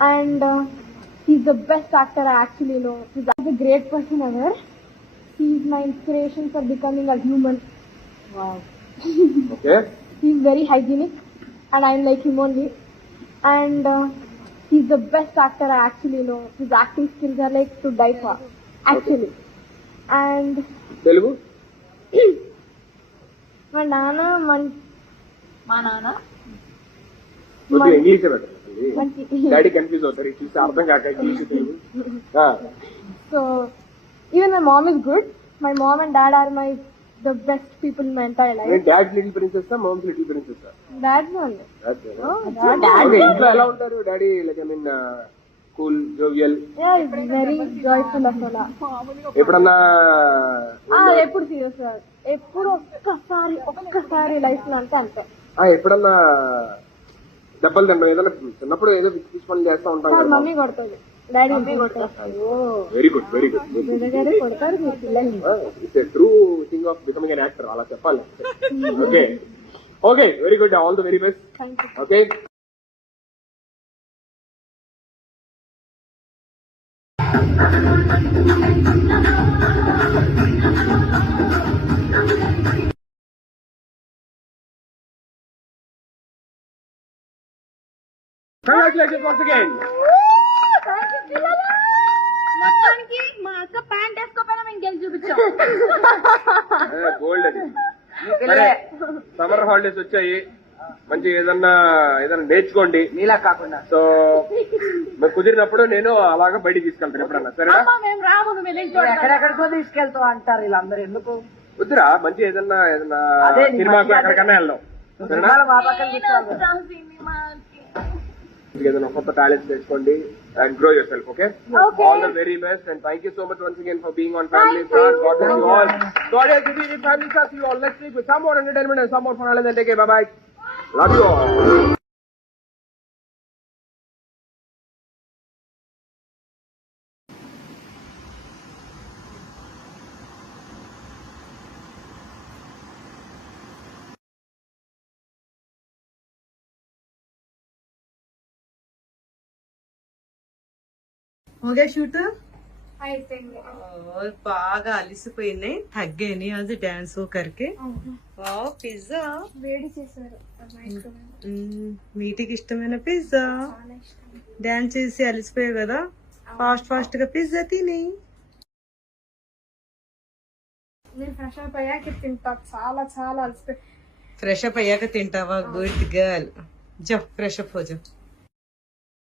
and he's the best actor I actually know. He's a great person ever. He's my inspiration for becoming a human. Wow. Okay. He's very hygienic and I'm like him only. And he's the best actor I actually know. His acting skills are like to die for, actually. Okay. And Telugu? మా నాన్న English daddy confuse అవుతారు చూసి అర్థం కాక English Telugu. So even my mom is good. My mom and dad are the best people in my entire life. Dad little princess mom's little princess? Dad's only. ఇంట్లో ఎలా ఉంటారు daddy? Like I mean cool, jovial? Yeah, he's very joyful అసలు. ఎప్పుడన్నా ఎప్పుడు serious కాదు, ఎప్పుడు ఒక్కసారి life లో అంటే అంతే. ఎప్పుడన్నా దెబ్బలు తింటాం ఏదైనా చిన్నప్పుడు ఏదో పిచ్చి పనులు చేస్తా ఉంటాం కదా? మమ్మీ కొడుతుంది, డాడీ మమ్మీ కొడతారు. Very good, very good. కొడతారు మీ పిల్లల్ని. It's a true thing of becoming an actor, అలా చెప్పాలి. Okay okay, very good, all the very best. Okay. Congratulations once again. మొత్తానికి మా అక్క ప్యాంట్ వేసుకోపోయినా మేము గెలిచి చూపించాం. గోల్డ్ అది. సమ్మర్ హాలిడేస్ వచ్చాయి, మంచి ఏదన్నా నేర్చుకోండి నీలా కాకుండా. సో మేము కుదిరినప్పుడు నేను అలాగా బయటికి తీసుకెళ్తాను ఎప్పుడన్నా, సరేనా? మేము రాము, ఎక్కడెక్కడికో తీసుకెళ్తాం అంటారు వీళ్ళందరూ, ఎందుకు వద్దురా? మంచి ఏదన్నా సినిమాకు ఎక్కడికన్నా వెళ్దాం, సరేనా? ఏదైనా కొత్త టాలెంట్స్ తెచ్చుకోండి and grow yourself. Okay? All the very best, and thank you so much once again for being on Family Star. God bless you all. God bless you with Family Star. See you all next week with some more entertainment and some more fun. Then take care. Bye bye. Love you all. Okay shoot అయిపోయింది. బాగా అలిసిపోయినాయి, తగ్గాయి అది dance కరికి. Pizza వేడి చేశారు, మీటికి ఇష్టమైన pizza. Dance చేసి అలిసిపోయావు కదా, fast గా పిజ్జా తిని. నేను ఫ్రెష్ అప్ అయ్యాక తింటా, చాలా చాలా అలసిపోయి. ఫ్రెష్ అప్ అయ్యాక తింటావా? Good girl. జో ఫ్రెష్ అప్ హో జో.